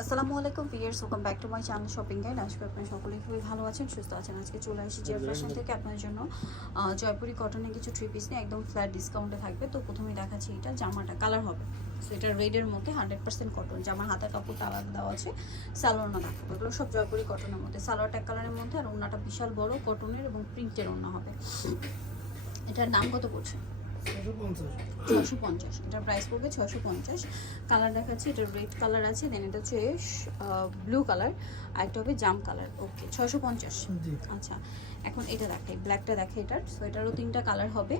আসসালামু আলাইকুম viewers welcome back to my channel shopping guide আজকে আপনারা সকলেই খুবই ভালো আছেন সুস্থ আছেন। আজকে চলে আসি জিয়া ফ্যাশন থেকে আপনার জন্য জয়পুরি কটনের কিছু থ্রি পিস নিয়ে একদম ফ্ল্যাট ডিসকাউন্টে থাকবে। তো প্রথমেই দেখাচ্ছি এটা জামাটা কালার হবে। সো এটা রেডের মধ্যে হান্ড্রেড পার্সেন্ট কটন জামার হাতের কাপড়টা আলাদা দেওয়া আছে সালোয়ার না দেখাবো এগুলো সব জয়পুরি কটনের মধ্যে। সালোয়ারটা কালারের মধ্যে আর ওনাটা বিশাল বড় কটনের এবং প্রিন্টের ওনা হবে। এটার দাম কত পড়ছে? ছশো পঞ্চাশ। এটার প্রাইস পড়বে ছশো পঞ্চাশ। কালার দেখাচ্ছি এটা রেড কালার আছে দেন এটা হচ্ছে ব্লু কালার আর একটা হবে জাম কালার ওকে ছশো পঞ্চাশ। আচ্ছা এখন এটা দেখাই ব্ল্যাকটা দেখে এটার। সো এটারও তিনটা কালার হবে।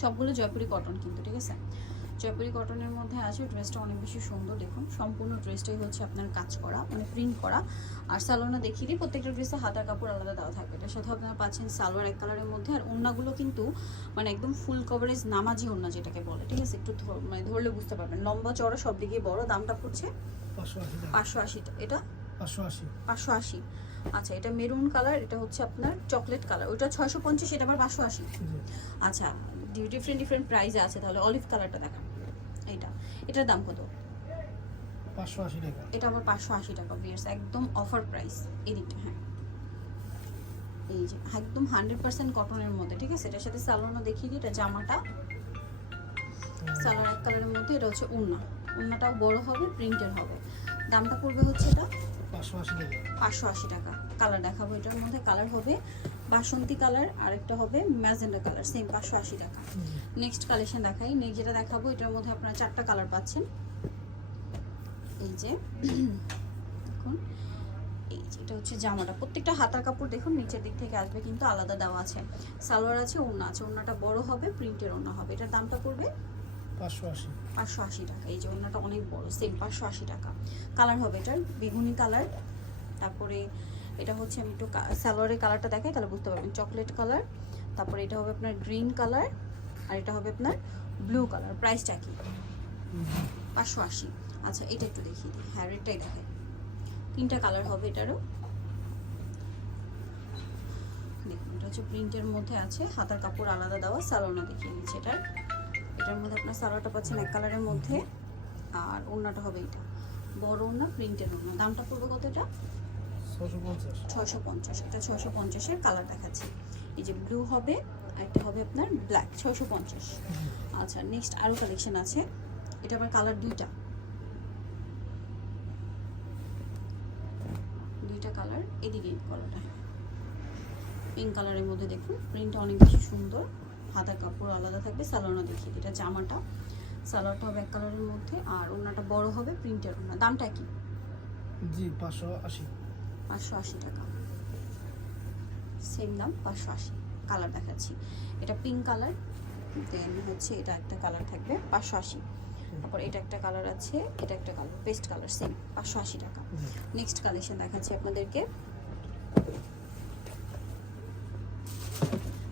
সবগুলো জয়পুরি কটন কিন্তু ঠিক আছে? জয়পুরি কটনের মধ্যে আছে ড্রেসটা অনেক বেশি সুন্দর দেখুন। সম্পূর্ণ ড্রেসটাই হচ্ছে আপনার কাজ করা মানে প্রিন্ট করা। আর সালোয়ারটা দেখিয়ে দিই প্রত্যেকটা ড্রেসে হাতার কাপড় আলাদা দেওয়া থাকবে এটার সাথে আপনারা পাচ্ছেন সালোয়ার এক কালারের মধ্যে আর ওড়নাগুলো কিন্তু মানে একদম ফুল কভারেজ নামাজি ওড়না যেটাকে বলে ঠিক আছে? একটু মানে ধরলে বুঝতে পারবেন। লম্বা চড়া সব দিকে বড় দামটা পড়ছে পাঁচশো আশি এটা? পাঁচশো আশি। আচ্ছা এটা মেরুন কালার এটা হচ্ছে আপনার চকলেট কালার ওটা ছয়শো পঞ্চাশ এটা আবার পাঁচশো আশি। আচ্ছা ডিফারেন্ট ডিফারেন্ট প্রাইসে আছে তাহলে অলিভ কালারটা দেখান। এটার দাম কত? পাঁচশো আশি টাকা। এটা আবার পাঁচশো আশি টাকা বিয়ার্স একদম অফার প্রাইস এই দিকটা হ্যাঁ। এই যে একদম হান্ড্রেড পার্সেন্ট কটনের মধ্যে ঠিক আছে? এটার সাথে সালোয়ারও দেখিয়ে দিই এটা জামাটা। সালোয়ার এক কালারের মধ্যে এটা হচ্ছে উন্না। উন্নাটাও বড় হবে প্রিন্টের হবে। দামটা পড়বে হচ্ছে এটা? পাঁচশো আশি টাকা। পাঁচশো আশি টাকা। কালার দেখাবো এটার মধ্যে। কালার হবে বাসন্তী কালার আরেকটা হবে ম্যাজেন্ডা কালার সেম পাঁচশো আশি টাকা। নেক্সট কালেকশন দেখাই। নেক্সট যেটা দেখাবো এটার মধ্যে আপনারা চারটা কালার পাচ্ছেন। এই যে দেখুন। এই যে এটা হচ্ছে জামাটা। প্রত্যেকটা হাতার কাপড় দেখুন নিচের দিক থেকে আসবে কিন্তু আলাদা দেওয়া আছে। সালোয়ার আছে ওড়না আছে। ওড়নাটা বড় হবে প্রিন্টের ওড়না হবে। এটার দামটা পড়বে? পাঁচশো আশি। পাঁচশো আশি টাকা। এই যে ওড়নাটা অনেক বড় সেম পাঁচশো আশি টাকা। কালার হবে এটার বেগুনি কালার তারপরে এটা হচ্ছে আমি একটু সালোয়ারের কালারটা দেখাই, তাহলে বুঝতে পারবেন। চকলেট কালার তারপরে এটা হবে আপনার গ্রিন কালার আর এটা হবে আপনার ব্লু কালার প্রাইসটা কি? পাঁচশো আশি। আচ্ছা এটা একটু দেখিয়ে দিই। হ্যাঁ রেডটাই দেখাই। তিনটা কালার হবে এটারও। দেখুন, এটা হচ্ছে প্রিন্টের মধ্যে আছে, হাতার কাপড় আলাদা দেওয়া সালোনা দেখিয়ে দিচ্ছে এটার। এটার মধ্যে আপনার সালোয়ারটা পাচ্ছেন এক কালারের মধ্যে, আর ওড়নাটা হবে এটা। বড় ওড়না প্রিন্টের ওড়না। দামটা পড়বে কত এটা? ছশো পঞ্চাশ। এটা ছশো পঞ্চাশের কালার দেখাচ্ছি। এই যে ব্লু হবে আর একটা হবে আপনার ব্ল্যাক ছশো পঞ্চাশ। আচ্ছা নেক্সট আরও কালেকশন আছে। এটা আবার কালার দুইটা। দুইটা কালার এদিকে কালারটা পিঙ্ক কালারের মধ্যে দেখুন প্রিন্টটা অনেক বেশি সুন্দর। হাতার কাপড় আলাদা থাকবে সালোয়ারটা দেখিয়ে। এটা জামাটা। সালোয়ারটা হবে এক কালারের মধ্যে আর ওনাটা বড় হবে প্রিন্টের ওনা দামটা কি? জি পাঁচশো আশি। পাঁচশো আশি টাকা। সেম দাম পাঁচশো আশি। কালার দেখাচ্ছি। এটা পিঙ্ক কালার দেন হচ্ছে এটা একটা কালার থাকবে পাঁচশো আশি। তারপর এটা একটা কালার আছে এটা একটা কালার পেস্ট কালার সেম পাঁচশো আশি টাকা। নেক্সট কালেকশন দেখাচ্ছি আপনাদেরকে।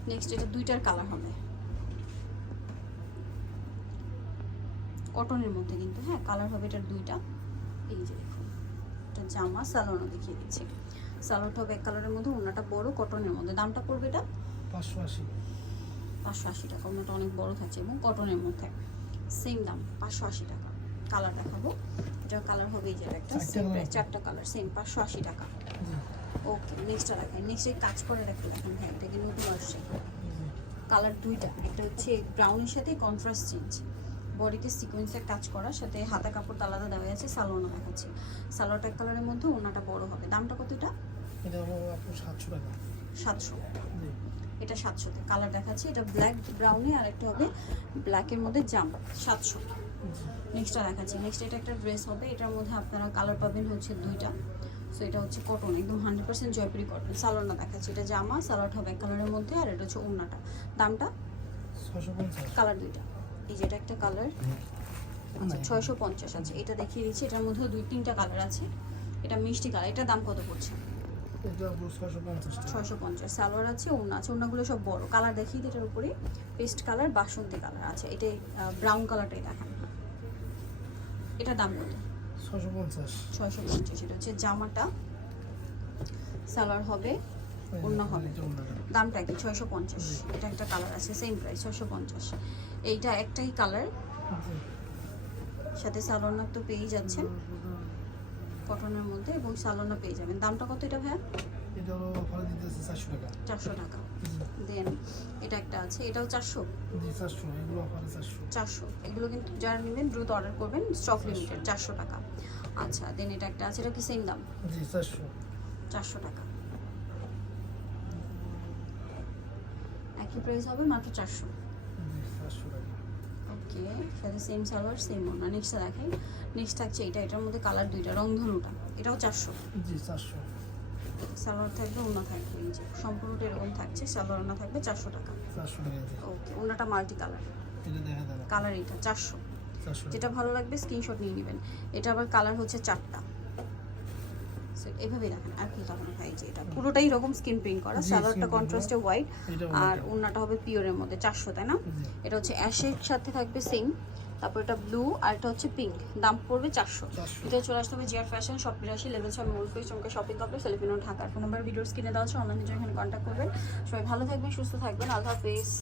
নেক্সট এটা দুইটার কালার হবে। কটনের মধ্যে কিন্তু হ্যাঁ কালার হবে এটার দুইটা। এই যে দেখুন। এটা জামা সালোয়ারও দেখিয়ে দিচ্ছি। সালোয়ারটা হবে এক কালারের মধ্যে ওনাটা বড় কটনের মধ্যে। দামটা পড়বে এটা? পাঁচশো আশি। পাঁচশো আশি টাকা ওনাটা অনেক বড় থাকছে এবং কটনের মধ্যে। সেম দাম পাঁচশো আশি টাকা। কালার দেখাবো। এটা কালার হবে এই যে একটা চারটা কালার সেম পাঁচশো আশি টাকা। ওকে নেক্সটটা দেখাই। নেক্সট এই কাজ করে দেখতে দেখেন হ্যাঁ এটা কিন্তু নতুন আসছে কালার দুইটা একটা হচ্ছে ব্রাউনের সাথে কন্ট্রাস্ট চেঞ্জ বডিতে সিকোয়েন্সের কাজ করা সাথে হাতা কাপড় আলাদা দেওয়া আছে সালোয়ারও দেখাচ্ছে সালোয়ারটা এক কালারের মধ্যে ওনাটা বড় হবে। দামটা কতটা এটা? সাতশো টাকা। সাতশো। এটা সাতশোতে কালার দেখাচ্ছে এটা ব্ল্যাক ব্রাউনে আর একটা হবে ব্ল্যাকের মধ্যে জাম সাতশো। নেক্সটটা দেখাচ্ছি। নেক্সট এটা একটা ড্রেস হবে এটার মধ্যে আপনারা কালার পাবেন হচ্ছে দুইটা। সো এটা হচ্ছে কটন একদম হান্ড্রেড পার্সেন্ট জয়পুরি কটন সালোয়ারটা দেখাচ্ছি এটা জামা সালোয়ারটা হবে এক কালারের মধ্যে আর এটা হচ্ছে ওনাটা দামটা? কালার দুইটা। এই যে একটা কালার আচ্ছা ছয়শো পঞ্চাশ। আছে এটা দেখিয়ে দিচ্ছি। এটার মধ্যে দুই তিনটা কালার আছে। এটা মিষ্টি কালার এটার দাম কত পড়ছে? ছশো পঞ্চাশ ছয়শো পঞ্চাশ। সালোয়ার আছে ওড়না আছে। ওড়নাগুলো সব বড়। কালার দেখিয়ে এটার উপরে। পেস্ট কালার বাসন্তী কালার আছে এটাই ব্রাউন কালারটাই দেখান। এটার দাম কত? পঞ্চাশ। ছয়শো পঞ্চাশ। এটা হচ্ছে জামাটা। সালোয়ার হবে অন্য হবে। দামটা কি ছয়শো পঞ্চাশ। এটা একটা কালার আছে সেম প্রাইস ছয়শো পঞ্চাশ। এইটা একটাই কালার সাথে সালোয়ার তো পেয়েই যাচ্ছেন। কটনের মধ্যে এবং সালোনা পেয়ে যাবেন। দামটা কত এটা ভাইয়া? চারশো টাকা। দেন এটা একটা আছে এটাও চারশো। চারশো এগুলো কিন্তু যারা নেবেন দ্রুত অর্ডার করবেন স্টক লিমিটেড চারশো টাকা। আচ্ছা দেন এটা একটা আছে এটা কি সেম দাম? চারশো টাকা। একই প্রাইস হবে? মাত্র চারশো। ওকে সাথে সেম সালোয়ার সেম ওনা নেক্সটটা দেখাই। নেক্সট থাকছে এটা। এটার মধ্যে কালার দুইটা রংধনুটা এটাও চারশো। জি চারশো। সালোয়ার থাকবে ওনা থাকবে এই যে সম্পূর্ণটা এরকম থাকছে। সালোয়ার ওনা থাকবে চারশো টাকা। ওকে ওনাটা মাল্টি কালার এটা দেখা দেন কালার এটা চারশো। যেটা ভালো লাগবে স্ক্রিনশট নিয়ে নেবেন। এটা আবার কালার হচ্ছে চারটা। So, এভাবেই দেখেন আর কি তখন ভাই যে এটা পুরোটাই এরকম স্কিন প্রিন্ট করা। সালোয়ারটা কন্ট্রাস্টে হোয়াইট আর ওনাটা হবে পিওরের মধ্যে চারশো তাই না? এটা হচ্ছে অ্যাশের সাথে থাকবে সেম তারপর এটা ব্লু আর এটা হচ্ছে পিঙ্ক দাম পড়বে চারশো। এটা চলে আসতে হবে জিয়ার ফ্যাশন শপ বিরাশি লেভেল ছয় মূলফি চমকে শপিং কমপ্লেক্স সেলিফিনো ঢাকার ফোন নাম্বার ভিডিওর স্ক্রিনে দেওয়া আছে অনলাইনে এখানে কন্ট্যাক্ট করবেন। সবাই ভালো থাকবেন সুস্থ থাকবেন। আল্লাহ হাফেজ।